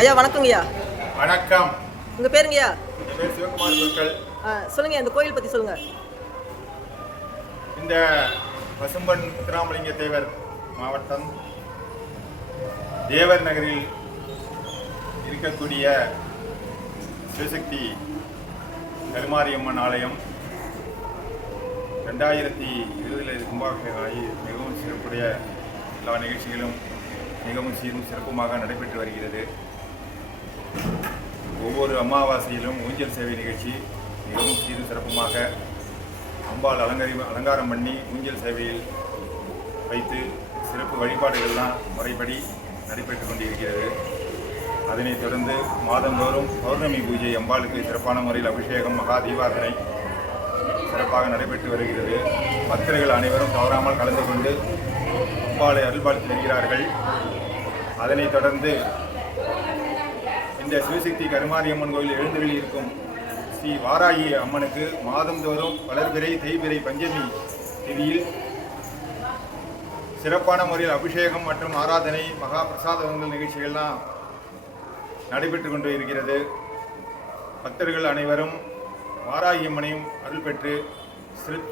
ஐயா வணக்கங்கய்யா. வணக்கம். உங்கள் பேருங்கய்யா? என் பேர் சிவகுமார் குருக்கள். சொல்லுங்கள், இந்த கோயில் பற்றி சொல்லுங்கள். இந்த பசும்பன் முத்துராமலிங்க தேவர் மாவட்டம் தேவர் நகரில் இருக்கக்கூடிய சிவசக்தி கருமாரியம்மன் ஆலயம் 2020 கும்பாபிஷேகம் ஆகி மிகவும் சிறப்புடைய எல்லா நிகழ்ச்சிகளும் மிகவும் சீரும் சிறப்புமாக நடைபெற்று வருகிறது. ஒவ்வொரு அமாவாசையிலும் ஊஞ்சல் சேவை நிகழ்ச்சி மிகவும் சீரும் சிறப்புமாக அம்பாள் அலங்காரம் பண்ணி ஊஞ்சல் சேவையில் வைத்து சிறப்பு வழிபாடுகள்லாம் முறைப்படி நடைபெற்று கொண்டிருக்கிறது. அதனைத் தொடர்ந்து மாதந்தோறும் பௌர்ணமி பூஜை அம்பாளுக்கு சிறப்பான முறையில் அபிஷேகம் மகா தீபாரதனை சிறப்பாக நடைபெற்று வருகிறது. பக்தர்கள் அனைவரும் தவறாமல் கலந்து கொண்டு அம்பாளை அருள்பாலித்து வருகிறார்கள். அதனைத் தொடர்ந்து இந்த சிவசக்தி கருமாரியம்மன் கோயில் எழுந்தருளி இருக்கும் ஸ்ரீ வாராகி அம்மனுக்கு மாதந்தோறும் வளர்பிறை தேய்பிறை பஞ்சமி திதியில் சிறப்பான முறையில் அபிஷேகம் மற்றும் ஆராதனை மகா பிரசாதங்கள் நிகழ்ச்சிகள்லாம் நடைபெற்று கொண்டு இருக்கிறது. பக்தர்கள் அனைவரும் வாராகி அம்மனையும் அருள் பெற்று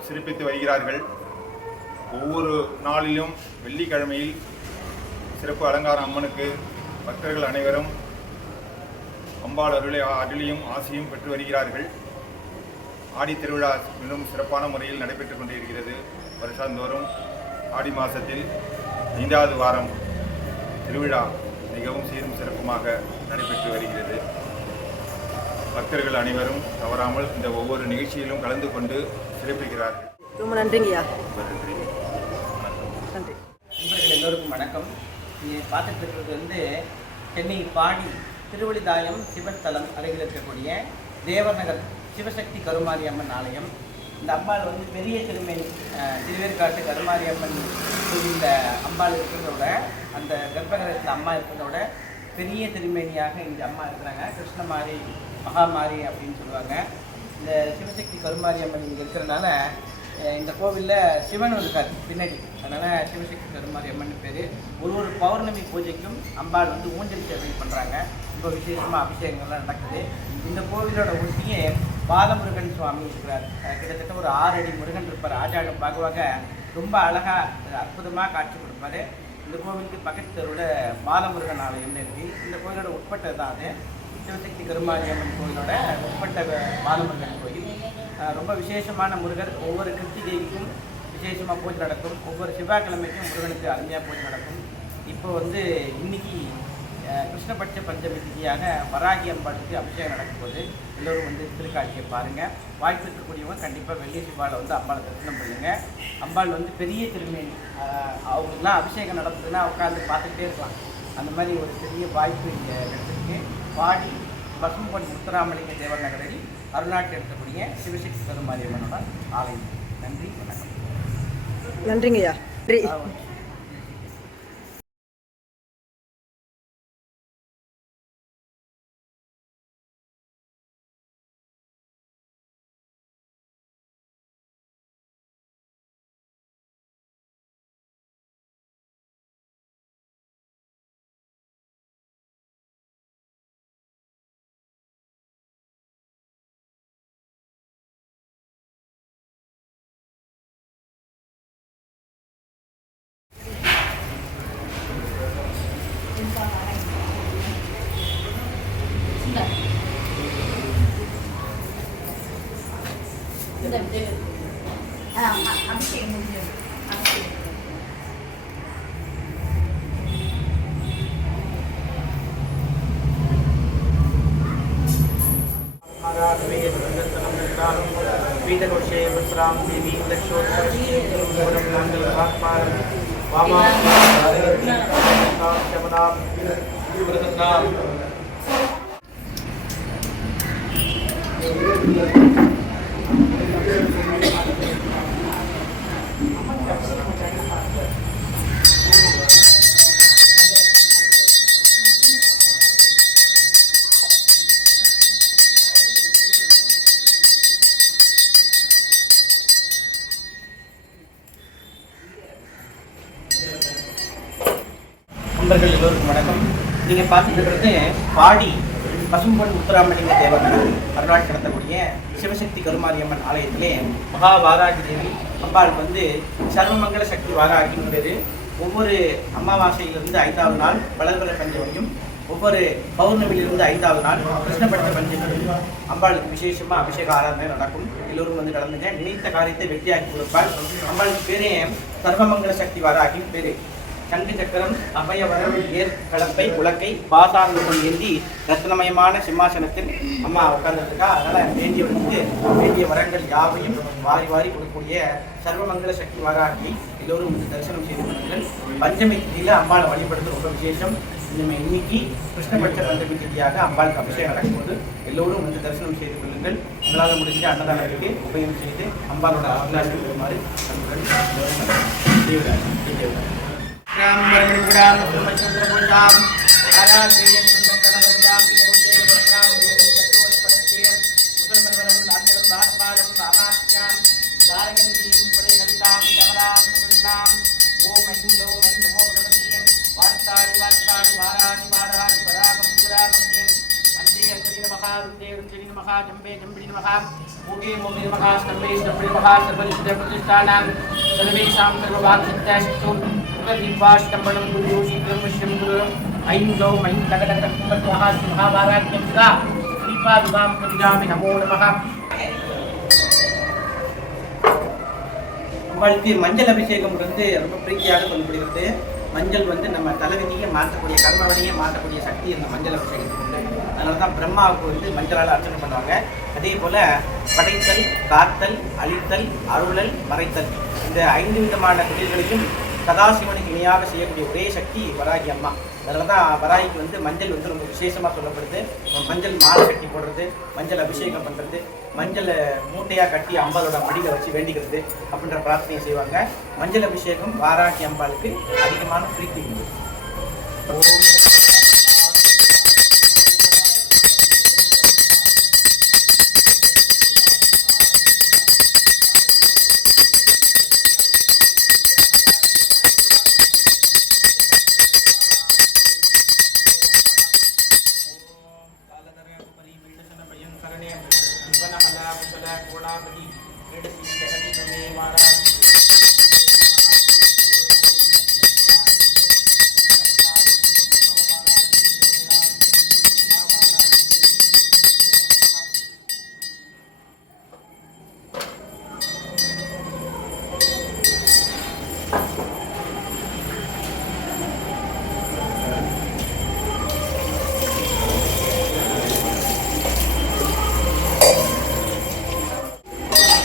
சிறப்பித்து வருகிறார்கள். ஒவ்வொரு நாளிலும் வெள்ளிக்கிழமையில் சிறப்பு அலங்கார அம்மனுக்கு பக்தர்கள் அனைவரும் அம்பாள் அருளையும் ஆசையும் பெற்று வருகிறார்கள். ஆடி திருவிழா மிகவும் சிறப்பான முறையில் நடைபெற்றுக் கொண்டிருக்கிறது. வருஷந்தோறும் ஆடி மாதத்தில் 5வது வாரம் திருவிழா மிகவும் சீரும் சிறப்புமாக நடைபெற்று வருகிறது. பக்தர்கள் அனைவரும் தவறாமல் இந்த ஒவ்வொரு நிகழ்ச்சியிலும் கலந்து கொண்டு சிறப்பிக்கிறார்கள். ரொம்ப நன்றிங்கய்யா. நன்றி. நன்றி. நண்பர்கள் எல்லோருக்கும் வணக்கம். நீங்கள் பார்த்துட்டு இருக்கிறது சென்னை பாடி திருவள்ளிதாயம் சிவன் தலம் அருகில் இருக்கக்கூடிய தேவர் நகர் சிவசக்தி கருமாரியம்மன் ஆலயம். இந்த அம்பாள் பெரிய திருமேனி திருவேற்காட்டு கருமாரியம்மன் கோவிலில் அம்பாள் இருக்கிறதோட அந்த கர்ப்பகிரகத்தில் அம்மா இருக்கிறதோட பெரிய திருமேனியாக இந்த அம்மா இருக்கிறாங்க. கிருஷ்ணமாரி மகாமாரி அப்படின்னு சொல்லுவாங்க. இந்த சிவசக்தி கருமாரியம்மன் இங்கே இருக்கிறதுனால இந்த கோவிலில் சிவன் இருக்கார் பின்னாடி, அதனால் சிவசக்தி கருமாரியம்மன் பேர். ஒரு பௌர்ணமி பூஜைக்கும் அம்பாள் ஊஞ்சல் சேவை பண்ணுறாங்க. ரொம்ப விசேஷமாக அபிஷேகங்கள்லாம் நடக்குது. இந்த கோவிலோட ஒட்டியே பாலமுருகன் சுவாமி இருக்கிறார். கிட்டத்தட்ட ஒரு 6 அடி முருகன் இருப்பார். ஆஜாக பாகுவாக ரொம்ப அழகாக அற்புதமாக காட்சி கொடுப்பார். இந்த கோவிலுக்கு பக்கத்து தெருவில் பாலமுருகன் ஆலயம்னு இருக்குது. இந்த கோவிலோட உட்பட்டது தான் அது. சிவசக்தி கருமாரியம்மன் கோயிலோட உட்பட்ட பாலமுருகன் கோயில். ரொம்ப விசேஷமான முருகர். ஒவ்வொரு கிருத்திகைக்கும் விசேஷமாக பூஜை நடக்கும். ஒவ்வொரு செவ்வாய்க்கிழமைக்கும் முருகனுக்கு அருமையாக பூஜை நடக்கும். இப்போ இன்னைக்கு கிருஷ்ணபட்ச பஞ்சமி திதியாக வராகி அம்பாளுக்கு அபிஷேகம் நடக்கும்போது எல்லோரும் திருக்காட்சியை பாருங்கள். வாய்ப்பு இருக்கக்கூடியவங்க கண்டிப்பாக வெள்ளி சிவாவில் அம்பாளை தரிசனம் பண்ணுங்கள். அம்பாள் பெரிய திருமேனி, அவங்களுக்குலாம் அபிஷேகம் நடக்குதுன்னா உட்காந்து பார்த்துக்கிட்டே இருக்கலாம். அந்த மாதிரி ஒரு பெரிய வாய்ப்பு இங்கே கிடைச்சிருக்கு. பாடி பசும்பன் முத்துராமலிங்க தேவர் நகரில் அருள்நாட்டில் இருக்கக்கூடிய சிவசக்தி கருமாரியம்மனோட ஆலயம். நன்றி, வணக்கம். நன்றிங்கய்யா. நன்றி. அபிஷேகம் முடிஞ்சது. வீதகோஷே வஸ்ராம் தேவி லட்சோத்தரம் நாங்கள் வாமா சபதாம் விருதத்தாம் நண்பர்கள் எல்லோருக்கும் வணக்கம். நீங்கள் பார்த்துட்டு இருக்கிறது பாடி பசும்பொன் முத்துராமலிங்க தேவர் அருளாட்சி நடத்தக்கூடிய சிவசக்தி கருமாரியம்மன் ஆலயத்திலே மகா வாராகி தேவி அம்பாளுக்கு வந்து சர்வமங்கல சக்தி வாராகின்னு பேர். ஒவ்வொரு அமாவாசையிலிருந்து 5வது நாள் வளர்வல பஞ்சமியும், ஒவ்வொரு பௌர்ணமியிலிருந்து 5வது நாள் கிருஷ்ணபட்ச பஞ்சமியும் அம்பாளுக்கு விசேஷமாக அபிஷேக ஆராதனை நடக்கும். எல்லோரும் வந்து கலந்துங்க. நினைத்த காரியத்தை வெற்றியாக்கி கொடுப்பாள். அம்பாளுக்கு பேரே சர்வமங்கல சக்தி வாராகின்னு பேர். சங்கு சக்கரம், அபயவரம், ஏர் கலப்பை, உலக்கை, பாசாரணம் ஏந்தி ரத்னமயமான சிம்மாசனத்தில் அம்மா உட்கார்ந்துருக்கா. அதனால் வேண்டிய வரங்கள் யாவையும் வாரி வாரி கொடுக்கக்கூடிய சர்வமங்கல சக்தி வாராகி எல்லோரும் தரிசனம் செய்து கொள்ளுங்கள். பஞ்சமி திதியில் அம்பாளை வழிபடுறது ரொம்ப விசேஷம். நம்ம இன்னைக்கு கிருஷ்ணபட்ச பஞ்சமி திதியாக அம்பாளுக்கு அபிஷேகம் நடக்கும்போது எல்லோரும் வந்து தரிசனம் செய்து கொள்ளுங்கள். உங்களால் முடிஞ்ச அன்னதானத்துக்கு உபயோகம் செய்து அம்பாளோட அருளாசி பெறுமாறு உங்களுக்கு மஞ்சள் அபிஷேகம் வந்து ரொம்ப பிரீத்தியாக சொல்லப்படுகிறது. மஞ்சள் வந்து நம்ம தலைவிதியை மாற்றக்கூடிய கர்மவனியை மாற்றக்கூடிய சக்தி இந்த மஞ்சள் அபிஷேகத்துக்கு உண்டு. அதனால தான் பிரம்மாவுக்கு வந்து மஞ்சளால் அர்ச்சனை பண்ணுவாங்க. அதே போல் படைத்தல், காத்தல், அழித்தல், அருளல், மறைத்தல் இந்த 5 விதமான தொழில்களையும் சதாசிவனுக்கு இணையாக செய்யக்கூடிய ஒரே சக்தி வராகி அம்மா. அதனால தான் வராகிக்கு வந்து மஞ்சள் வந்து ரொம்ப விசேஷமாக சொல்லப்படுது. மஞ்சள் மாலை கட்டி போடுறது, மஞ்சள் அபிஷேகம் பண்ணுறது, மஞ்சளை மூட்டையாக கட்டி அம்பாளோட மடியில் வச்சு வேண்டிக்கிறது அப்படின்ற பிரார்த்தனையை செய்வாங்க. மஞ்சள் அபிஷேகம் வாராகி அம்பாளுக்கு அதிகமான பிரீத்தி உண்டு.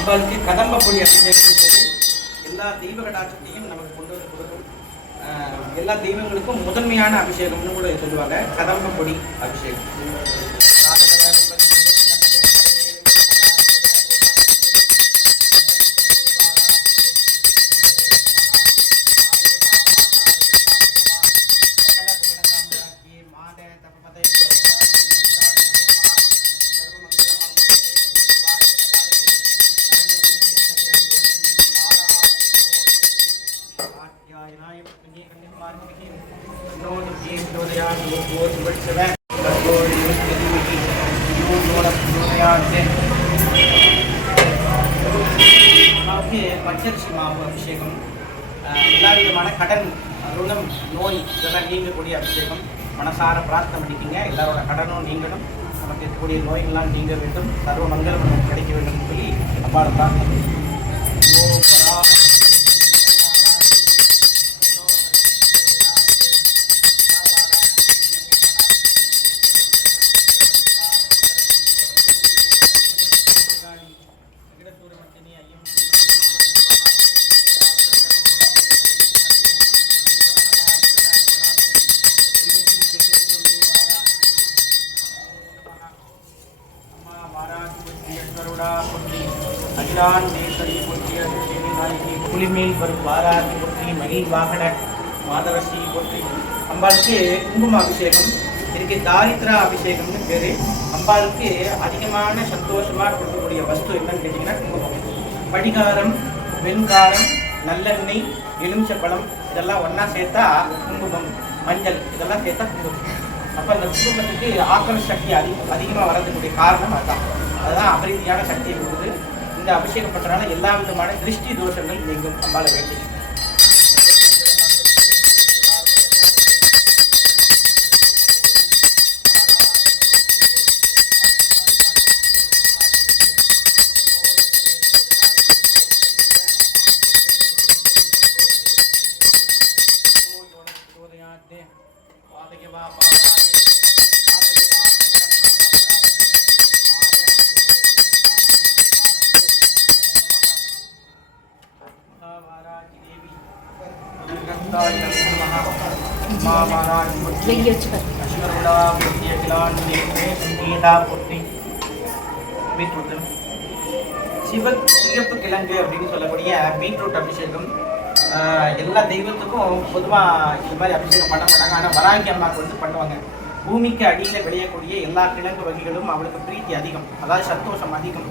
அம்பாளுக்கு கதம்ப பொடி அபிஷேகம் சரி எல்லா தெய்வ கடாட்சத்தையும் நமக்கு கொண்டு வந்து கொடுக்கும். எல்லா தெய்வங்களுக்கும் முதன்மையான அபிஷேகம்னு கூட சொல்லுவாங்க கதம்ப பொடி அபிஷேகம். பச்சரிசி மாவு அபிஷேகம், எல்லா விதமான கடன், ருணம், நோய் இதெல்லாம் நீங்கக்கூடிய அபிஷேகம். மனசார பிரார்த்தனை பண்ணிக்கிங்க. எல்லாரோட கடனும் நீங்களும் நமக்கு இருக்கக்கூடிய நோய்கள்லாம் நீங்க வேண்டும், சர்வ மங்களம் நமக்கு கிடைக்க வேண்டும் சொல்லி அம்பாளை பிரார்த்தனை. புலிமேல் வரும் வாராகி போற்றி, மகிழ் வாகன மாதரசி போற்றி. அம்பாளுக்கு குங்கும அபிஷேகம் இதுக்கு தாரித்ரா அபிஷேகம்னு பேரு. அம்பாளுக்கு அதிகமான சந்தோஷமா கொடுக்கக்கூடிய வஸ்து என்னன்னு கேட்டீங்கன்னா குங்குமம். படிகாரம், வெண்காரம், நல்லெண்ணெய், எலுமிச்சப்பழம் இதெல்லாம் ஒன்றா சேர்த்தா குங்குமம். மஞ்சள் இதெல்லாம் சேர்த்தா குங்குமம். அப்போ அந்த குடும்பத்துக்கு ஆக்கர சக்தி அதிகமாக வரதுக்குரிய காரணம் அதுதான் அபரிதியான சக்தியை கொடுக்குது. இந்த அபிஷேகம் பண்ணுறதுனால எல்லா விதமான திருஷ்டி தோஷங்கள் நீங்கும். அம்பாளை வேண்டி சிவ சிகப்பு கிழங்கு அப்படின்னு சொல்லக்கூடிய பீட்ரூட் அபிஷேகம் எல்லா தெய்வத்துக்கும் பொதுவாக இது மாதிரி அபிஷேகம் பண்ண மாட்டாங்க. ஆனால் வராகி அம்மாவுக்கு வந்து பண்ணுவாங்க. பூமிக்கு அடியில் விளையக்கூடிய எல்லா கிழங்கு வகைகளும் அவளுக்கு பிரீத்தி அதிகம், அதாவது சந்தோஷம் அதிகம்.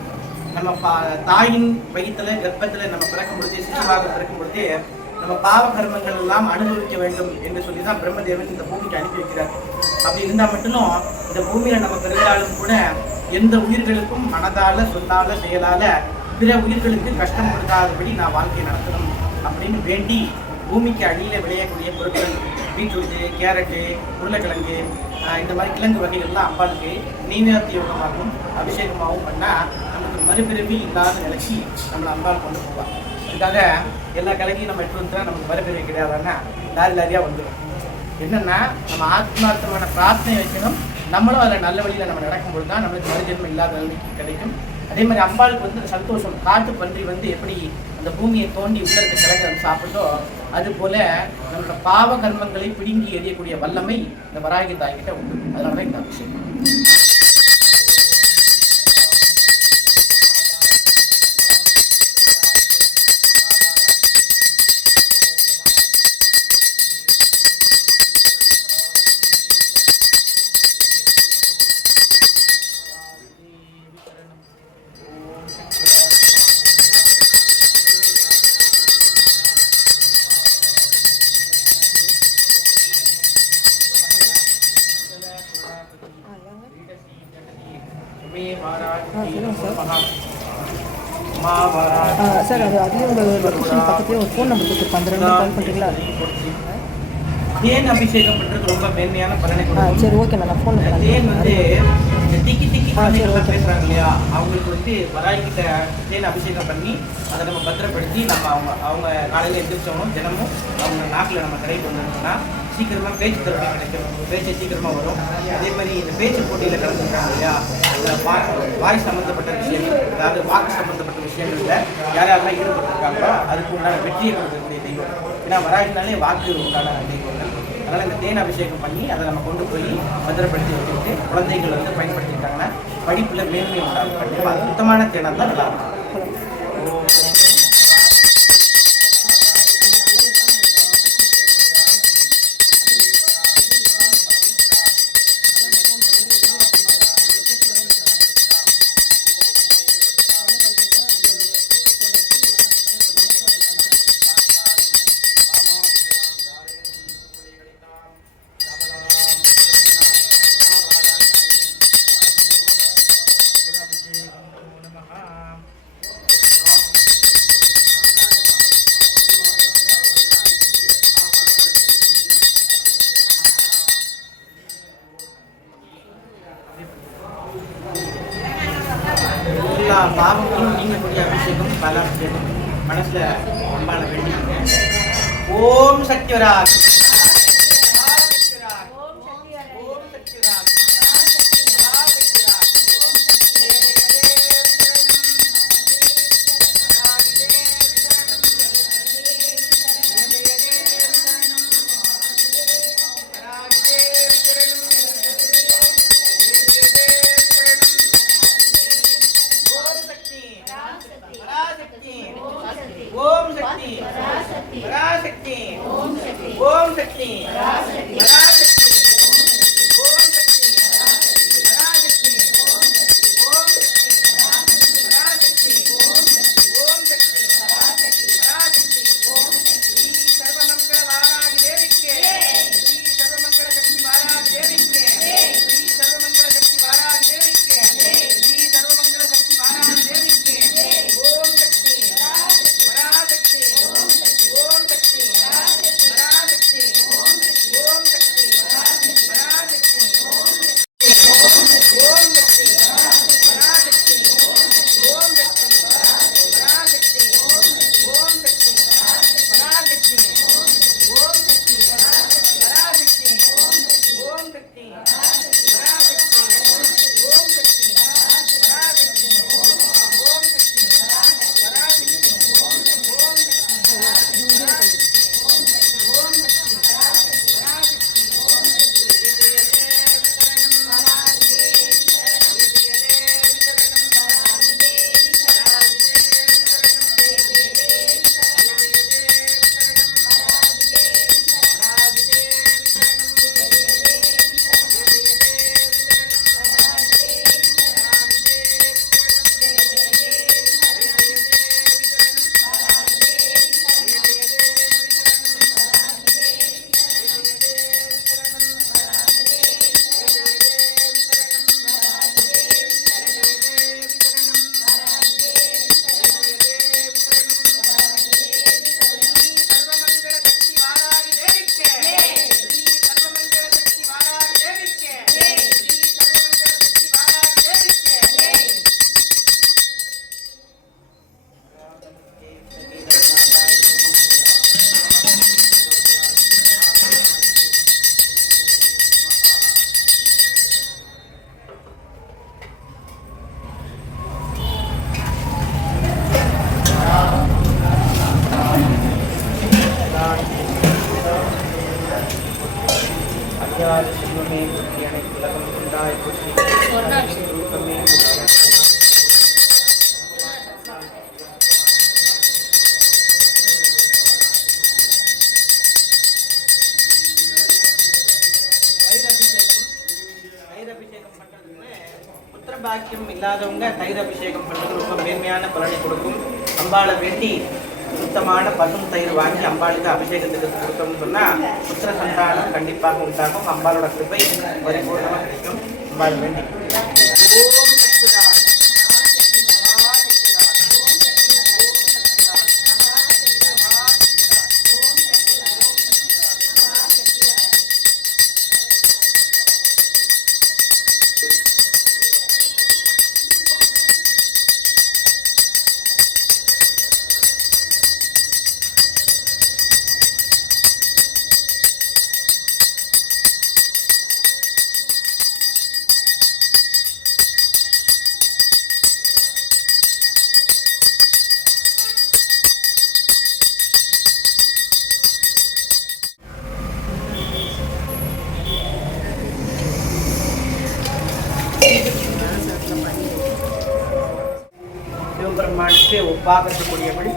நம்ம தாயின் வயிற்றுல கர்ப்பத்தில் நம்ம பிறக்கும் பொழுது, சிசுவாக பிறக்கும் பொழுது நம்ம பாவ கர்மங்கள் எல்லாம் அனுபவிக்க வேண்டும் என்று சொல்லி தான் பிரம்மதேவன் இந்த பூமிக்கு அனுப்பி வைக்கிறார். அப்படி இருந்தால் மட்டும் இந்த பூமியில் நம்ம பிறந்தாலும் கூட எந்த உயிர்களுக்கும் மனதால சொல்லால செயலால பிற உயிர்களுக்கு கஷ்டம் கொடுக்காதபடி நான் வாழ்க்கையை நடத்தணும் அப்படின்னு வேண்டி பூமிக்கு அடியில் விளையக்கூடிய பொருட்கள் பீட்ரூட்டு, கேரட்டு, உருளைக்கிழங்கு, இந்த மாதிரி கிழங்கு வகைகள்லாம் அம்பாளுக்கு நெய்வேத்திய யோகமாகவும் அபிஷேகமாகவும் பண்ணால் நமக்கு மறுபிறவி இல்லாத நிலைக்கு நம்மளை அம்பாள் கொண்டு போவாங்க. அதுக்காக எல்லா கிழங்கையும் நம்ம எடுத்து வந்துட்டா நமக்கு மறுபிறவி கிடையாதுன்னா லாரியாக வந்துடும். என்னென்னா நம்ம ஆத்மார்த்தமான பிரார்த்தனை வைக்கணும். நம்மளும் அதில் நல்ல வழியில் நம்ம நடக்கும்போது தான் நம்மளுக்கு மறுஜென்மம் இல்லாத நிலைமைக்கு கிடைக்கும். அதே மாதிரி அம்பாளுக்கு வந்து சந்தோஷம். காட்டு பன்றி வந்து எப்படி அந்த பூமியை தோண்டி உள்ள இருக்க கிழங்கு சாப்பிட்டோ அதுபோல நம்மளோட பாவ கர்மங்களை பிடுங்கி எறியக்கூடிய வல்லமை இந்த வராகி தாய்கிட்ட உண்டு. அதனால தான் இந்த அபிஷேகம். சார் அது அதுலேயே உங்கள் லொக்கேஷன் பக்கத்துலேயே ஒரு ஃபோன் நம்பர் கொடுத்துருப்பேன், அந்த நம்பர் கால் பண்ணுறீங்களா? தேன் அபிஷேகம் பண்ணுறது ரொம்ப மேன்மையான பலனை கொடுக்கும். சரி ஓகே, நான் ஃபோன் நம்பர் தேன் வந்து திக்கி பேசுகிறாங்க இல்லையா, அவங்களுக்கு வந்து வராய்கிட்ட தேன் அபிஷேகம் பண்ணி அதை நம்ம பத்திரப்படுத்தி நம்ம அவங்க காலையில் எந்திரிச்சோம் தினமும் அவங்க நாட்டில் நம்ம கடைக்கு வந்தோம்னா சீக்கிரமாக பேச்சு திறமை கிடைக்கும், பேச்சு சீக்கிரமாக வரும். அதே மாதிரி இந்த பேச்சு போட்டியில் கலந்துருக்காங்க இல்லையா, அந்த வாய் சம்மந்தப்பட்ட விஷயங்கள், அதாவது வாக்கு சம்மந்தப்பட்ட விஷயங்களில் யாரெல்லாம் ஈடுபட்டிருக்காங்களோ அதுக்கு உண்டான வெற்றியை கொடுக்கக்கூடிய தெய்வம். ஏன்னா வராகினாலே வாக்கு உண்டான தெய்வங்கள். அதனால் இந்த தேன் அபிஷேகம் பண்ணி அதை நம்ம கொண்டு போய் பத்திரப்படுத்தி வச்சுக்கிட்டு குழந்தைகள் வந்து பயன்படுத்திட்டாங்கன்னா படிப்பில் மேன்மை உண்டாகும். கண்டிப்பாக அது சுத்தமான தேனாக தான் நல்லாயிருக்கும். பாவங்களும் நீங்கக்கூடிய அபிஷேகம், பாலாபிஷேகம் மனசுல அம்பாளை வேண்டிக்கங்க. ஓம் சக்தி வராகி. பாக்கியம் இல்லாதவங்க தயிர் அபிஷேகம் பண்ணுறது ரொம்ப மேன்மையான பலனை கொடுக்கும். அம்பாளை வேண்டி சுத்தமான பசும் தயிர் வாங்கி அம்பாளுக்கு அபிஷேகத்துக்கு கொடுத்தோம்னு சொன்னால் புத்திர சந்தானம் கண்டிப்பாக உண்டாகும். அம்பாளோட கிருபை பரிபூர்ணமாக கிடைக்கும். அம்பாளை வேண்டி ஓம் சக்திதாய். சிவபெருமானுக்கு ஒப்பாக இருக்கக்கூடியபடி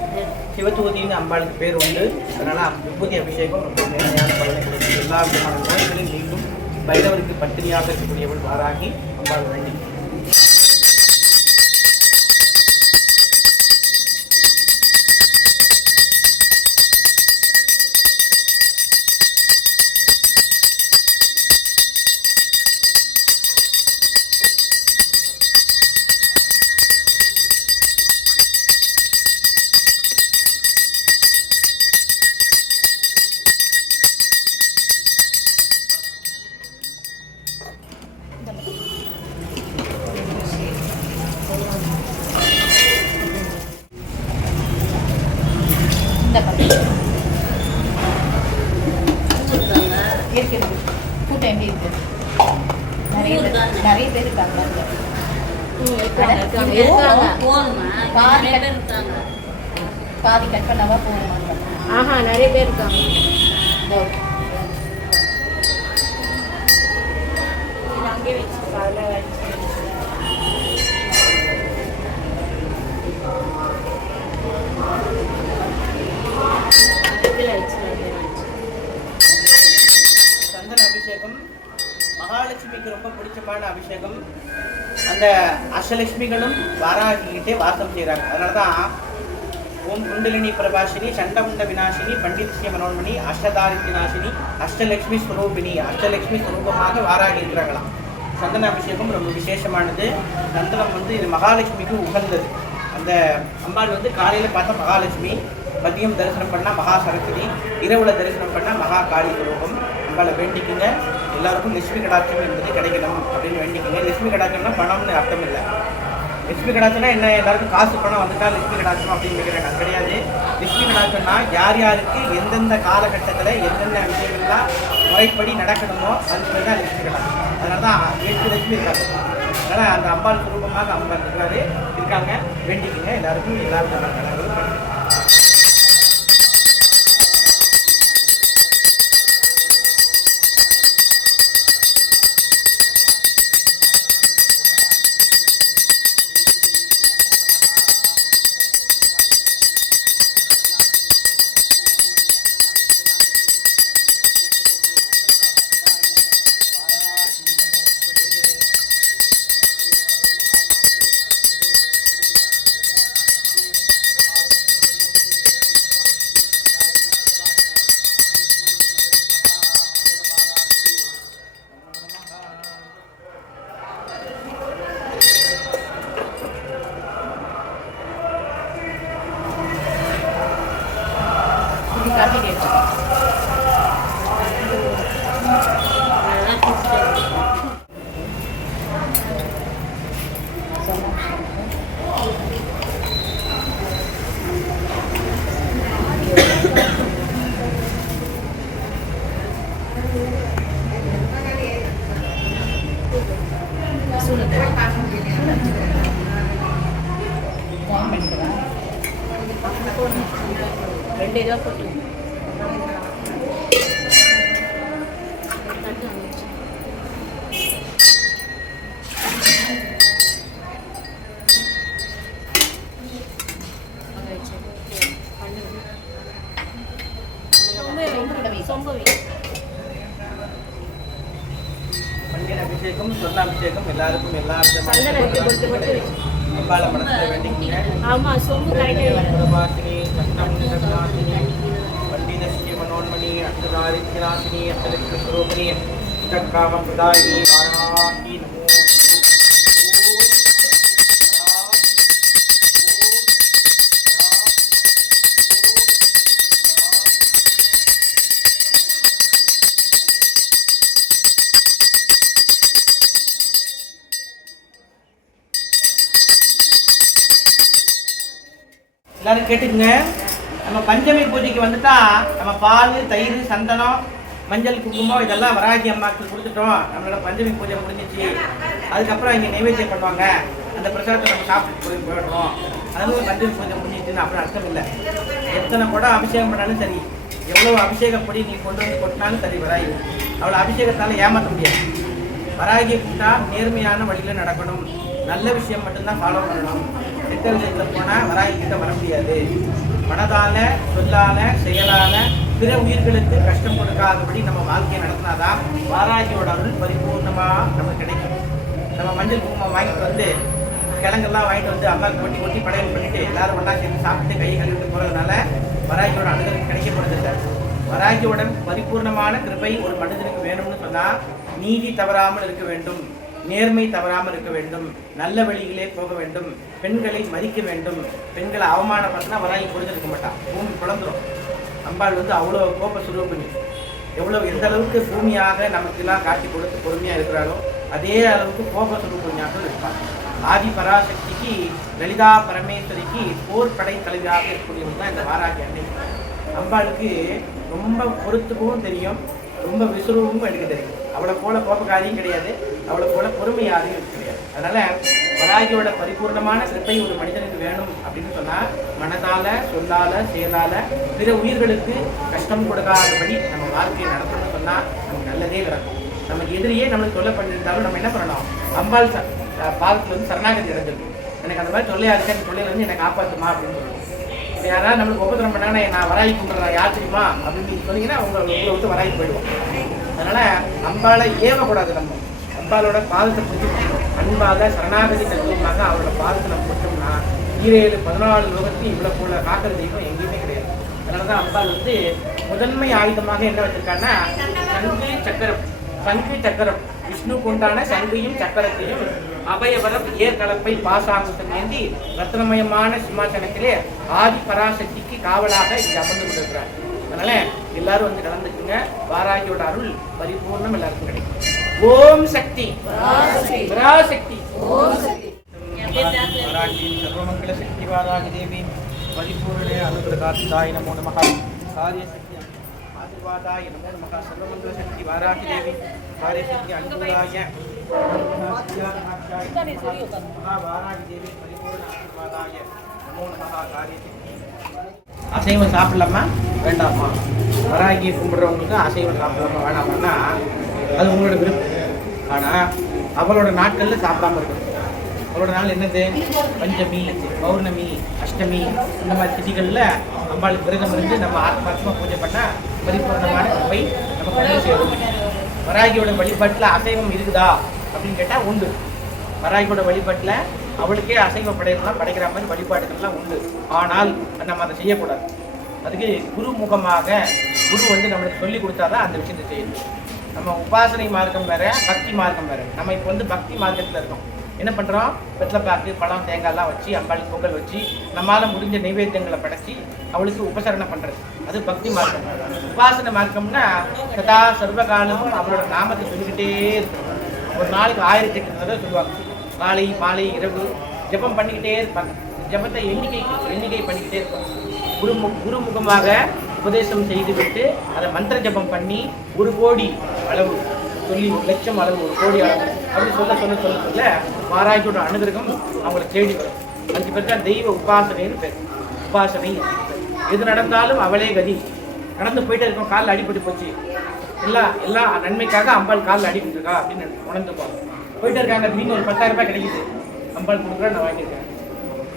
சிவதூதின்னு அம்பாளுக்கு பேர் உண்டு. அதனால் விபூதி அபிஷேகம் ரொம்ப மேன்மையான பலனை கொடுக்கும். எல்லா விதமான நோய்களையும் நீங்கும். பைரவருக்கு பத்தினியாக இருக்கக்கூடியவள் வாராகி அம்பாள் வேண்டி கூட்டம் எப்படி இருக்கு? நிறைய பேர் இருக்காங்க. பாதி கட் பண்ணவா போவாங்க. ஆஹா, நிறைய பேர் இருக்காங்க. அங்கே வச்சு சந்தன அபிஷேகம் மகாலட்சுமிக்கு ரொம்ப பிடிச்சமான அபிஷேகம். அந்த அஷ்டலட்சுமிகளும் வாராகிக்கிட்டே வாசம் செய்கிறாங்க. அதனால தான் ஓம் குண்டலினி பிரபாஷினி சண்டமுண்ட விநாசினி பண்டித்ய மனோன்மணி அஷ்டதாரித்ய நாசினி அஷ்டலட்சுமி ஸ்வரூபிணி அஷ்டலட்சுமி ஸ்வரூபமாக வாராகி இருக்கிறாங்களாம். சந்தன அபிஷேகம் ரொம்ப விசேஷமானது. சந்தனம் இது மகாலட்சுமிக்கு உகந்தது. அந்த அம்பாள் காலையில் பார்த்தா மகாலட்சுமி, மதியம் தரிசனம் பண்ணால் மகா சரஸ்வதி, இரவுல தரிசனம் பண்ணால் மகா காளி ஸ்வரூபம். அம்பாளை வேண்டிக்குங்க. எல்லாருக்கும் லட்சுமி கடாட்சம் என்பது கிடைக்கணும் அப்படின்னு வேண்டிக்குங்க. லட்சுமி கடாட்சம்னா பணம்னு அர்த்தம் இல்லை. லட்சுமி கடாட்சம்னா என்ன, எல்லாருக்கும் காசு பணம் வந்துட்டா லட்சுமி கடாட்சம் அப்படின்னு நினைக்கிறாங்க. அது கிடையாது. லட்சுமி கடாட்சம்னா யார் யாருக்கு எந்தெந்த காலகட்டத்தில் எந்தெந்த விஷயங்கள்லாம் முறைப்படி நடக்கணுமோ அது பேர் தான் லட்சுமி கடாட்சம். அதனால தான் 8 லட்சுமி இருக்காங்க. அதனால் அந்த அம்பாள் சுரூபமாக அம்பாள் இருக்காங்க. வேண்டிக்குங்க. எல்லாருக்கும் எல்லா விதமான கடவுளும் ரெண்டு போட்டு பன்னீர் அபிஷேகம், சொர்ணாபிஷேகம் எல்லாருக்கும் எல்லா சந்தனத்தை பொட்டு பொட்டு வச்சு. அம்பாள மனசில் வேண்டிக்கிங்க. ஆமா சொம்பு கரெக்டாக பிரபாசினி சஷ்டம் நிகழ்நாசினி பண்டிதஸ்ய மனோன்மணி அஷ்டதாரித்யநாசினி அஷ்டலட்சுமி ஸ்வரூபிணி காம பிரதாயினி வாராகி நமோ. எல்லாரும் கேட்டுக்குங்க. நம்ம பஞ்சமி பூஜைக்கு வந்துட்டா நம்ம பால், தயிர், சந்தனம், மஞ்சள், குங்குமம் இதெல்லாம் வராகி அம்மாவுக்கு கொடுத்துட்டோம். நம்மளோட பஞ்சமி பூஜை முடிஞ்சிச்சு. அதுக்கப்புறம் இங்கே நைவேத்தியம் பண்ணுவாங்க. அந்த பிரசாதத்தை நம்ம சாப்பிட்டு போயிடுறோம். அதனால பஞ்சமி பூஜை முடிஞ்சிச்சுன்னு அப்புறம் அர்த்தம் இல்லை. எத்தனை குடம் அபிஷேகம் பண்ணாலும் சரி, எவ்வளோ அபிஷேகப்படி நீ கொண்டு வந்து கொட்டினாலும் சரி, வராகி அவ்வளோ அபிஷேகத்தால் ஏமாற்ற முடியாது. வராகியை கூட்டா நேர்மையான வழியில் நடக்கணும். நல்ல விஷயம் மட்டும்தான் ஃபாலோ பண்ணணும். கெட்ட விஷயத்தில் போனால் வராகி கிட்ட வர முடியாது. மனதால, சொல்லால, செயலால பிற உயிர்களுக்கு கஷ்டம் கொடுக்காதபடி நம்ம வாழ்க்கையை நடத்தினாதான் வாராகியோட அருள் பரிபூர்ணமாக நமக்கு கிடைக்கும். நம்ம மஞ்சள் குங்குமம் வாங்கிட்டு வந்து கிழங்கெல்லாம் வாங்கிட்டு வந்து அம்மாவுக்கு கொட்டி கொட்டி படையல் பண்ணிட்டு எல்லாரும் ஒன்றா சேர்ந்து சாப்பிட்டு கை கழுவிட்டு போகிறதுனால வராகியோட அனுகிரகம் கிடைக்கப்படுதில்லை. வராகியோட பரிபூர்ணமான கிருபை ஒரு மனிதனுக்கு வேணும்னு சொன்னால் நீதி தவறாமல் இருக்க வேண்டும், நேர்மை தவறாமல் இருக்க வேண்டும், நல்ல வழிகளே போக வேண்டும், பெண்களை மதிக்க வேண்டும். பெண்களை அவமானப்படுத்தினா வராகி கொடுத்துருக்க மாட்டான், பூமி குழந்துரும். அம்பாள் வந்து அவ்வளோ கோப சுரூபிணி. எந்த அளவுக்கு பூமியாக நமக்கெல்லாம் காட்டி கொடுத்து பொறுமையாக இருக்கிறாளோ அதே அளவுக்கு கோப சுரூபிணியாக இருப்பாள். ஆதி பராசக்திக்கு, லலிதா பரமேஸ்வரிக்கு போர் படை தலைவராக இருக்கக்கூடியவங்க தான் இந்த வாராகி அன்னை. அம்பாளுக்கு ரொம்ப பொறுத்துக்கவும் தெரியும், ரொம்ப விசுரவும் எடுக்க தெரியும். அவளை போல கோபக்காரியும் கிடையாது, அவளை போல பொறுமையாரையும் கிடையாது. அதனால வராகியோட பரிபூர்ணமான சிறப்பை ஒரு மனிதனுக்கு வேணும் அப்படின்னு சொன்னா மனதால, சொல்லால, செயலால பிற உயிர்களுக்கு கஷ்டம் கொடுக்காதபடி நம்ம வாழ்க்கையை நடத்தணும்னு சொன்னா நமக்கு நல்லதே நடக்கும். நமக்கு எதிரியே நம்மளுக்கு தொல்லை பண்ணியிருந்தாலும் நம்ம என்ன பண்ணணும், அம்பாள் பாதத்துல வந்து சரணாகதி அடைஞ்சிருக்கு. எனக்கு அந்த மாதிரி தொல்லையா இருக்கு, அந்த தொல்லையில வந்து என்னை காப்பாற்றுமா அப்படின்னு சொல்லணும். இப்போ யாராவது நம்மளுக்கு உபத்திரம் பண்ணாங்கன்னா நான் வராகி கும்பிட்றேன் யார் தெரியுமா அப்படின்னு நீங்கள் சொன்னீங்கன்னா உங்களை விட்டு வராகி போயிடுவோம். அதனால அம்பாளை ஏவக்கூடாது. நம்ம அம்பாளோட பாதத்தை பிடிச்சிக்கணும். அன்பாக சரணாகதி தத்துவமாக அவரோட பாதத்தை நம்ம பிடிச்சோம்னா 17 லோகத்தையும் இவ்வளோ போல காக்கிற தெய்வம் எங்கேயுமே கிடையாது. அதனால தான் அம்பாள் வந்து முதன்மை ஆயுதமாக என்ன வச்சிருக்காங்கன்னா சங்கு சக்கரம் விஷ்ணுக்கு உண்டான சங்கையும் சக்கரத்தையும் அபயவரம் ஏற்கலப்பை பாசாங்குத்தம் ஏந்தி ரத்னமயமான சிம்மாசனத்திலே ஆதி பராசக்திக்கு காவலாக இங்கே அமர்ந்து கொண்டிருக்கிறார். அதனால எல்லாரும் வந்து கலந்துக்குங்க. வாராகியோட அருள் பரிபூர்ணம் எல்லாருக்கும் கிடைக்கும். ஓம் சக்தி பராசக்தி வாராகி சர்வமங்கல சக்தி வாராகி தேவி பரிபூர்ணே அனுகிரகாத்தாய நமோ நமः. காரியசக்தி ஆதிவாதாய நமோ நமः. சர்வமங்கல சக்தி வாராகி தேவி காரியசக்தி அனுகூலாய வாராகி தேவி பரிபூர்ண ஆதிவாதாய நமோ நமः. காரியசக்தி. அசைவம் சாப்பிடலாமா வேண்டாமா? வராகியை கும்பிட்றவங்களுக்கு அசைவம் சாப்பிடலாமா வேணாமான்னா அது உங்களோட விருப்பம். ஆனால் அவளோட நாட்களில் சாப்பிடாம இருக்கணும். அவளோட நாள் என்னது? பஞ்சமி, பௌர்ணமி, அஷ்டமி இந்த மாதிரி திதிகளில் அம்பாளுக்கு விரதம் இருந்து நம்ம ஆத்மாத்மா பூஜை பண்ணால் பரிபூர்ணமான கிருபை நமக்கு வந்து சேரும். வராகியோட வழிபாட்டில் அசைவம் இருக்குதா அப்படின்னு கேட்டால் உண்டு. வராகியோட வழிபாட்டில் அவளுக்கே அசைவ படையெல்லாம் படைக்கிற மாதிரி வழிபாடுகள்லாம் உண்டு. ஆனால் நம்ம அதை செய்யக்கூடாது. அதுக்கு குரு முகமாக குரு வந்து நம்மளுக்கு சொல்லி கொடுத்தாதான் அந்த விஷயத்தை செய்யணும். நம்ம உபாசனை மார்க்கம் வேறு, பக்தி மார்க்கம் வேறு. நம்ம இப்போ வந்து பக்தி மார்க்கத்தில் இருக்கோம். என்ன பண்ணுறோம்? வெத்தலைப்பாக்கு, பழம், தேங்காய்லாம் வச்சு அம்பாளுக்கு பொங்கல் வச்சு நம்மளால் முடிஞ்ச நைவேத்தியங்களை படைச்சி அவளுக்கு உபசரணை பண்ணுறது அது பக்தி மார்க்கம். உபாசனை மார்க்கம்னா சதா சர்வகாலமும் அவளோட நாமத்தை சொல்லிக்கிட்டே இருக்கணும். ஒரு நாளைக்கு 1008 தடவை சொல்லுவாங்க. காலை மாலை இரவு ஜபம் பண்ணிக்கிட்டே இருப்பாங்க. ஜபத்தை எண்ணிக்கை பண்ணிக்கிட்டே இருப்பாங்க. குருமுகமாக உபதேசம் செய்துவிட்டு அதை மந்திர ஜபம் பண்ணி 1 கோடி அளவு சொல்லி 1 லட்சம் அளவு 1 கோடி அளவு அப்படி சொல்ல வாராகியோட அனுகிரகம் அவங்களை தேடி வரும். அதுக்கு பேர் தான் தெய்வ உபாசனைன்னு பேர். உபாசனை எது நடந்தாலும் அவளே கதி. நடந்து போயிட்டே இருக்கோம், காலில் அடிபட்டு போச்சு, எல்லா நன்மைக்காக அம்பாள் காலில் அடிபட்டு இருக்கா அப்படின்னு உணர்ந்துப்பாங்க. போயிட்டே இருக்காங்க. திடீர்னு ஒரு 10,000 ரூபாய் கிடைக்குது, அம்பாள் கொடுக்குற நான் வாங்கியிருக்கேன்.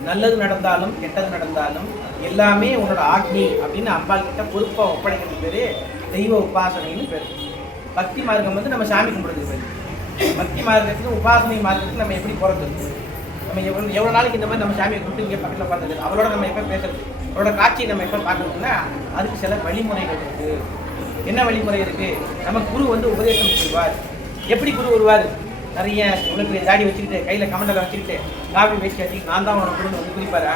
நல்லது நடந்தாலும் கெட்டது நடந்தாலும் எல்லாமே உன்னோட ஆக்னி அப்படின்னு அம்பாள் கிட்ட பொறுப்பாக ஒப்படைக்கிறது பேர் தெய்வ உபாசனைன்னு பேர். பக்தி மார்க்கம் வந்து நம்ம சாமி கும்பிடுறது பேர். பக்தி மார்க்கத்துக்கு உபாசனை மார்க்கத்துக்கு நம்ம எப்படி போகிறது? நம்ம எவ்வளோ நாளைக்கு இந்த மாதிரி நம்ம சாமியை கூப்பிட்டு இங்கே பக்கத்தில் பார்த்தது, அவளோட நம்ம எப்போ பேசுறது, அவரோட காட்சியை நம்ம எப்போ பார்க்கறதுன்னா அதுக்கு சில வழிமுறைகள் இருக்குது. என்ன வழிமுறை இருக்குது? நம்ம குரு வந்து உபதேசம் செய்வார். எப்படி குரு வருவார்? நிறைய உனக்கு தாடி வச்சுக்கிட்டு கையில் கமண்டலை வச்சுக்கிட்டு காவி வச்சு வச்சுக்கிட்டு நான் தான் உனக்கு குருன்னு வந்து குறிப்பாரா?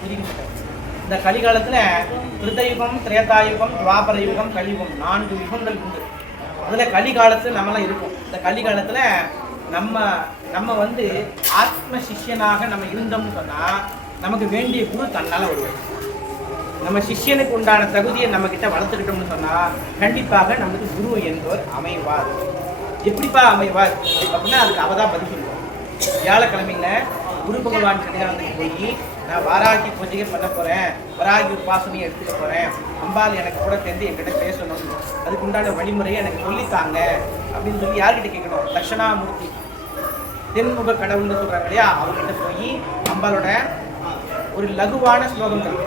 குறிக்க மாட்டேன். இந்த கலிகாலத்தில் கிருதயுகம், திரேதாயுகம், துவாபர யுகம், கலியுகம் 4 யுகங்கள் உண்டு. அதில் கலிகாலத்தில் நம்மளாம் இருக்கும். இந்த கலிகாலத்தில் நம்ம வந்து ஆத்ம சிஷ்யனாக நம்ம இருந்தோம்னு சொன்னால் நமக்கு வேண்டிய குரு தன்னால் வருவார். நம்ம சிஷ்யனுக்கு உண்டான தகுதியை நம்மக்கிட்ட வளர்த்துக்கிட்டோம்னு சொன்னால் கண்டிப்பாக நமக்கு குரு என்பவர் அமைவார். எப்படிப்பா அமைவார் அப்படின்னா அதுக்கு அவ தான் பதில் சொல்லுவோம். வியாழக்கிழமையில் குரு பகவான் சன்னிதானத்துக்கு போய் நான் வாராகி பூஜையை பண்ண போகிறேன், வராகி உபாசனையை எடுத்துக்க போகிறேன், அம்பாள் எனக்கு கூட சேர்ந்து என்கிட்ட பேசணும், அதுக்கு உண்டான வழிமுறையை எனக்கு சொல்லித்தாங்க அப்படின்னு சொல்லி யார்கிட்ட கேட்கணும்? தட்சணாமூர்த்தி தென்முக கடவுள்னு சொல்கிறாங்க இல்லையா, அவங்ககிட்ட போய் அம்பாளோட ஒரு லகுவான ஸ்லோகங்கள்,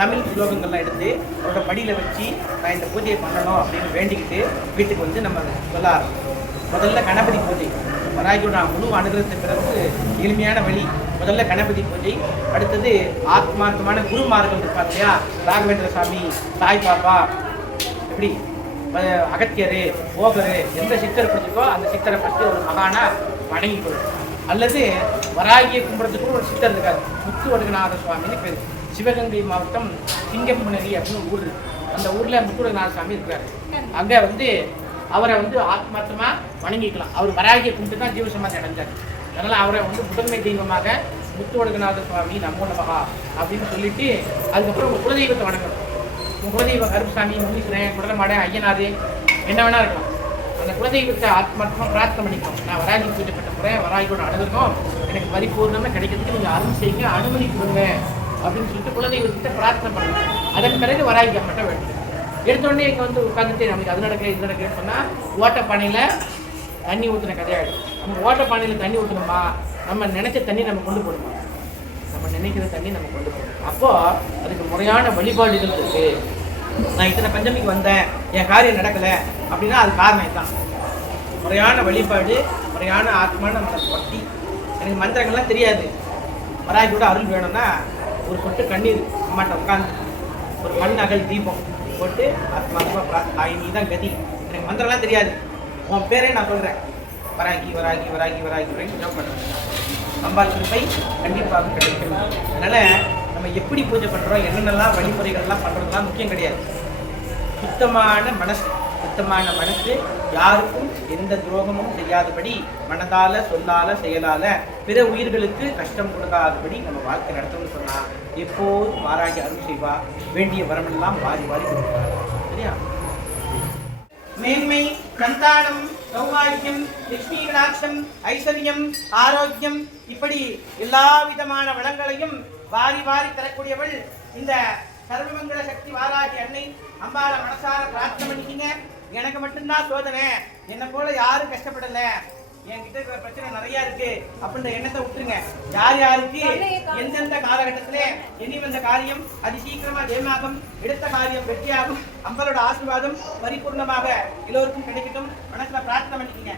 தமிழ் ஸ்லோகங்கள்லாம் எடுத்து அவரோட படியில் வச்சு நான் இந்த பூஜையை பண்ணணும் அப்படின்னு வேண்டிக்கிட்டு வீட்டுக்கு வந்து நம்ம சொல்ல ஆரம்பிச்சோம். முதல்ல கணபதி பூஜை, வராகியோட முழு அனுகிரகத்தை பிறகு எளிமையான வழி. முதல்ல கணபதி பூஜை, அடுத்தது ஆத்மார்த்தமான குருமார்கள் இருப்பாங்க இல்லையா, ராகவேந்திர சாமி, சாய் பாபா, இப்படி அகத்தியர், போகர், எந்த சித்தரை பிடிச்சிக்கோ அந்த சித்தரை பற்றி ஒரு மகானா வணங்கி கொள்ளும். அல்லது வராகியை கும்பிட்றதுக்கு ஒரு சித்தர் இருக்காரு, முத்துவடுகநாத சுவாமின்னு பேர். சிவகங்கை மாவட்டம் சிங்கம்புணரி அப்படின்னு ஊர் இருக்கு. அந்த ஊரில் முத்துவடுகநாத சுவாமி இருக்கிறாரு. அங்கே வந்து அவரை வந்து ஆத்மார்த்தமாக வணங்கிக்கலாம். அவர் வராகியை கும்பிட்டு தான் ஜீவசமாதி அடைஞ்சார். அதனால் அவரை வந்து முதன்மை தெய்வமாக முத்துவடுகநாத சுவாமி நமோ நமஹா அப்படின்னு சொல்லிட்டு அதுக்கப்புறம் உங்கள் குலதெய்வத்தை வணங்கணும். உங்கள் குலதெய்வம் கருப்புசாமி, முனீஸ்வரன், குடலமாடை, ஐயனார் என்ன வேணா இருக்கலாம். அந்த குலதெய்வத்தை ஆத்மார்த்தமாக பிரார்த்தனை பண்ணிக்கணும். நான் வராகி பூஜை பண்ண போகிறேன், வராகியோட அனுகிரகம் எனக்கு பரிபூர்ணமாக கிடைக்கிறதுக்கு நீங்கள் அருள் செய்யுங்க, அனுமதி கொடுங்க அப்படின்னு சொல்லிட்டு குலதெய்வத்தை பிரார்த்தனை பண்ணணும். அதன் பிறகு வராகி அம்மட்ட வேண்டும். எடுத்தோடனே இங்கே வந்து உட்காந்துட்டு நமக்கு அது நடக்க இது நடக்குன்னு சொன்னால் ஓட்டப்பானையில் தண்ணி ஊற்றின கதையாகிடும். நம்ம ஓட்டப்பானையில் தண்ணி ஊற்றணுமா, நம்ம நினைச்ச தண்ணி நம்ம கொண்டு போகணுமா? நம்ம நினைக்கிற தண்ணி நம்ம கொண்டு போகணும். அப்போது அதுக்கு முறையான வழிபாடுகள் இருக்குது. நான் இத்தனை பஞ்சமிக்கு வந்தேன், என் காரியம் நடக்கலை அப்படின்னா அது காரணம் இதுதான். முறையான வழிபாடு, முறையான ஆத்மான நம்ம பக்தி. எனக்கு மந்திரங்கள்லாம் தெரியாது, வராகியோட அருள் வேணும்னா ஒரு சொட்டு கண்ணீர் அம்மாட்ட உட்காந்து ஒரு மண் அகல் தீபம் போட்டு ஆத்மாத்மா தாய் நீ தான் கதி. எனக்கு மந்திரம்லாம் தெரியாது, உன் பேரே நான் சொல்கிறேன், வராகி வராகி வராகி வராகி வராகி ஜப் பண்ணுறேன். அம்பாள் கிருபை கண்டிப்பாக கிடைக்கும். அதனால் நம்ம எப்படி பூஜை பண்ணுறோம், என்னென்னலாம் வழிமுறைகள்லாம் பண்ணுறதுலாம் முக்கியம் கிடையாது. சுத்தமான மனசு, சுத்தமான மனசு யாருக்கும் எந்த துரோகமும் செய்யாதபடி மனதால், சொல்லால், செயலால் பிற உயிர்களுக்கு கஷ்டம் கொடுக்காதபடி நம்ம வாழ்க்கை நடத்தணும்னு சொன்னால் எப்போதும் வாராகி அருள் செய்வா. வேண்டிய வரமெல்லாம் வாரி வாரி கொடுப்பார். சரியா? மேன்மை, சந்தானம், சௌபாகியம், லட்சுமி கடாட்சம், ஐஸ்வர்யம், ஆரோக்கியம், இப்படி எல்லா விதமான வளங்களையும் வாரி வாரி தரக்கூடியவள் இந்த சர்வமங்கல சக்தி வாராகி அன்னை. அம்பாள மனசார பிரார்த்தனை பண்ணிக்கிங்க. எனக்கு மட்டும்தான் சோதனை, என்னை போல யாரும் கஷ்டப்படல, என்கிட்ட இருக்கிற பிரச்சனை நிறைய இருக்கு அப்படின்ற எண்ணத்தை விட்டுருங்க. யார் யாருக்கு எந்தெந்த காலகட்டத்திலே எண்ணி வந்த காரியம் அது சீக்கிரமா ஜெயமாகும், எடுத்த காரியம் வெற்றியாகும். அம்பலோட ஆசீர்வாதம் பரிபூர்ணமாக எல்லோருக்கும் கிடைக்கட்டும். மனசுல பிரார்த்தனை பண்ணிக்கங்க.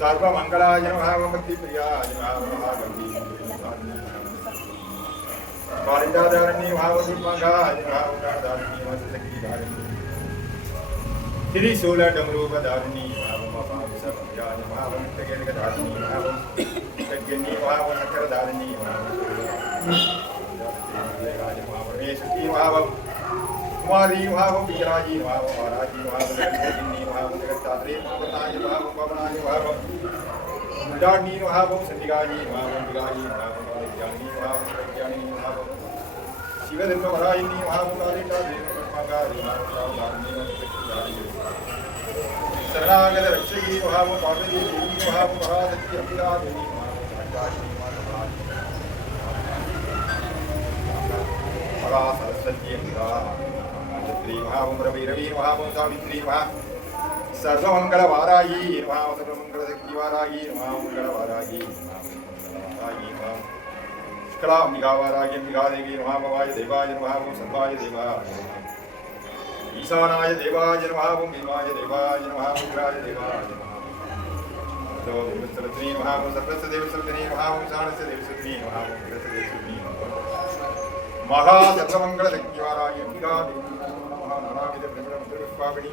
सर्वमंगलाय नमः भक्ति प्रियाय नमः कालिदाधारणी भावदुर्मंगाय नमः दारिणी वसतिधारिणी श्री सोला डमरूपधारिणी भावमपां सर्वजाय नमः भक्तगेलकधारिणी भावं तज्ञनी भाव सकरधारिणी परमेश्वरी भावं कुमारी भावं विराजी भावं महाराजी भावं जगन्नी भावं जगत्तात्री पवनाय भावं पवनाय भावं मुंडानी भावं संदिगाजी भावं विराजी भावं ज्ञानी भावं प्रज्ञानी भावं शिवधर्मवरायिनी भावं कालिदादेवी कर्मकारि भावं दारिणी शरणागत रक्षकी भावं पार्वती देवी भावं पराशक्ति अभिलाषिनी भावं மகா சரஸ்வதி அம்பிகா ஸ்ரீ மகாபுர பைரவி மகாபுர சாவித்ரி மகா சர்வமங்கள வாராயி மகா சர்வமங்கள சக்தி வாராயி மகாமங்கள வாராயி கலா அம்பிகா வாராகி அம்பிகா தேவி மகாபவாய தேவாய மகாபூ சர்வாய தேவாய ஈசானாய தேவாய மகாபூ பீமாய தேவாய மகாபூ விராஜ தேவாய தேவசரத்னி மகாபூ சர்வஸ்ய தேவசரத்னி மகாபூ சாணஸ்ய தேவசரத்னி மகாபூ தேவசரத்னி மகா சர்வமங்கள சக்தி வாராகி அம்பிகா தேவி மகாநாராவித பிரபலம் திருஷ்பாகணி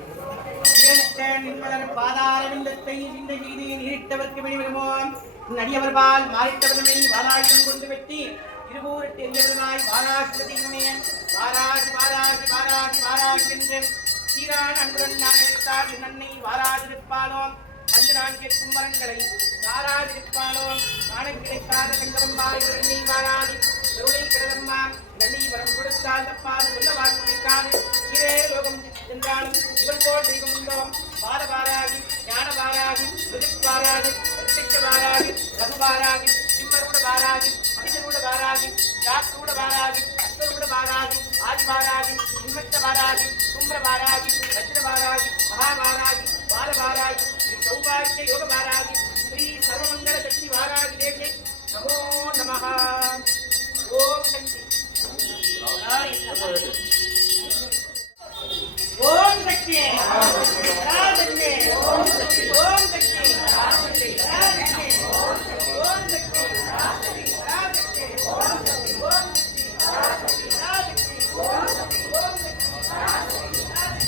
பாதாரவிந்தத்தை இந்த செய்தியை நீட்டவர்க்கு வெளிவருமோம் நடியவர்பால் மாறிட்டவர்களை வாராயுதம் கொண்டு வெட்டி இருபூரட்டு எரியவர்களாய் வாராசுவதியுமே வாராகி வாராகி வாராகி வாராகி என்று சீரான் அன்புடன் நான் எடுத்தால் நன்னை வாராதிருப்பானோ அன்று நான் கேட்கும் வரங்களை வாராதிருப்பானோ நானும் கிடைக்காத கண்டவம்பாய் நன்னை வாராதி கருணை கிடதம்மா நன்னி வரம் கொடுத்தால் தப்பால் சொல்ல வார்த்தைக்காது இதே லோகம் என்றாலும் இவன் போல் தெய்வம் உண்டோ வாரவாராகி ஞானவாராகி துதிப்பாராகி பிரத்யட்சவாராகி ரகுவாராகி சிம்மரூட வாராகி மனிதரூட வாராகி ஜாத்தூட வாராகி அஸ்வரூட வாராகி ஆதிவாராகி உன்மத்த வாராகி சும்ர வாராகி வஜ்ர வாராகி மகாவாராகி வாரவாராகி சௌபாகிய யோக வாராகி ஸ்ரீ சர்வமங்கள சக்தி வாராகி தேவியை நமோ நமஹ. ஓம் சக்தி ஓம் சக்தி ராஜக்தி ஓம் சக்தி ஓம் சக்தி ராஜக்தி ராஜக்தி ஓம் சக்தி ஓம் சக்தி ராஜக்தி ராஜக்தி ஓம் சக்தி ஓம் சக்தி ராஜக்தி ராஜக்தி ஓம் சக்தி ஓம் சக்தி ராஜக்தி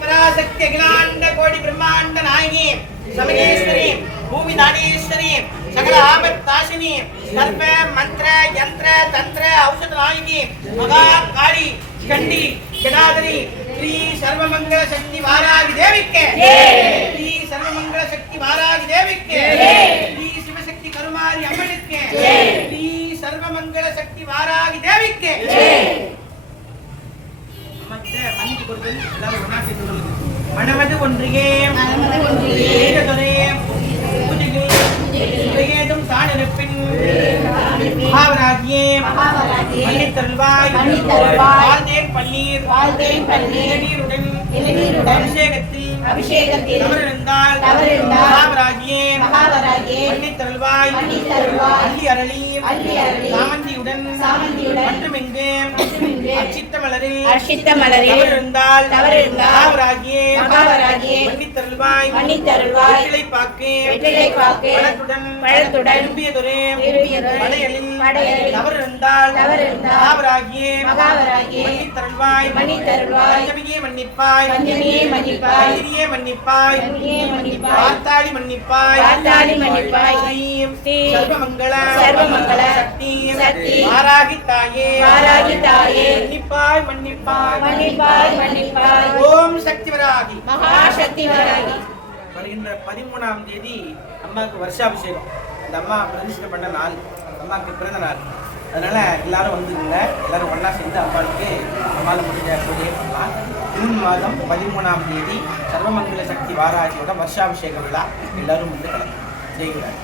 பராசக்தி அகிலாண்ட கோடி பிரம்மாண்ட நாயகி சமயேஸ்வரி பூமி தானேஸ்வரி சகல ஆபத்தாசினி கல்ப மந்திர யந்திர தந்திர ஔஷத நாயகி மகா காளி கண்டி கடாதரி ஸ்ரீ சர்வமங்கள சக்தி வாராகி தேவிக்கு ஸ்ரீ சர்வமங்கள சக்தி வாராகி தேவிக்கு ஸ்ரீ சிவசக்தி கருமாரி அம்மனுக்கு ஸ்ரீ சர்வமங்கள சக்தி வாராகி தேவிக்கு மனமது ஒன்றியே பூஜைகளும் தானிருப்பின் மகாவராகியே மன்னித்தருள்வாய் வாழ்தேன் பன்னீர் இளநீருடன் அபிஷேகத்தில் தவறிருந்தால் மகாவராகியே மன்னித்தருள்வாய் அள்ளி அரளி சாமந்தியுடன் மட்டுமிங்கு அர்ச்சித்த மலரே தவறிருந்தால் மகாவராகியே மன்னித்தருள்வாய் வெற்றிலை பாக்கு பழத்துடன் படையலில் தவறிருந்தால் மகாவராகியே மன்னித்தருள்வாய் பஞ்சமியே மன்னிப்பாய் மந்திரியே மன்னிப்பாய் பார்த்தாளி மன்னிப்பாய் சர்வமங்கள சக்தி வாராகி தாயே மன்னிப்பாய் ஓம் சக்தி வராகி மகாசக்தி வராகி. வருகின்ற 13ஆம் தேதி அம்மாவுக்கு வருஷாபிஷேகம். இந்த அம்மா பிரதிஷ்டை பண்ண நாள், அம்மாவுக்கு பிறந்த நாள். அதனால எல்லாரும் வந்துருங்க, எல்லாரும் ஒன்றா சேர்ந்து அம்மாவுக்கு அம்மாவை முடிஞ்ச பூஜையை பண்ணலாம். ஜூன் மாதம் 13ஆம் தேதி சர்வமங்கள சக்தி வாராகியோட வருஷாபிஷேக விழா. எல்லாரும் வந்து கலந்து ஜெய்கிறார்.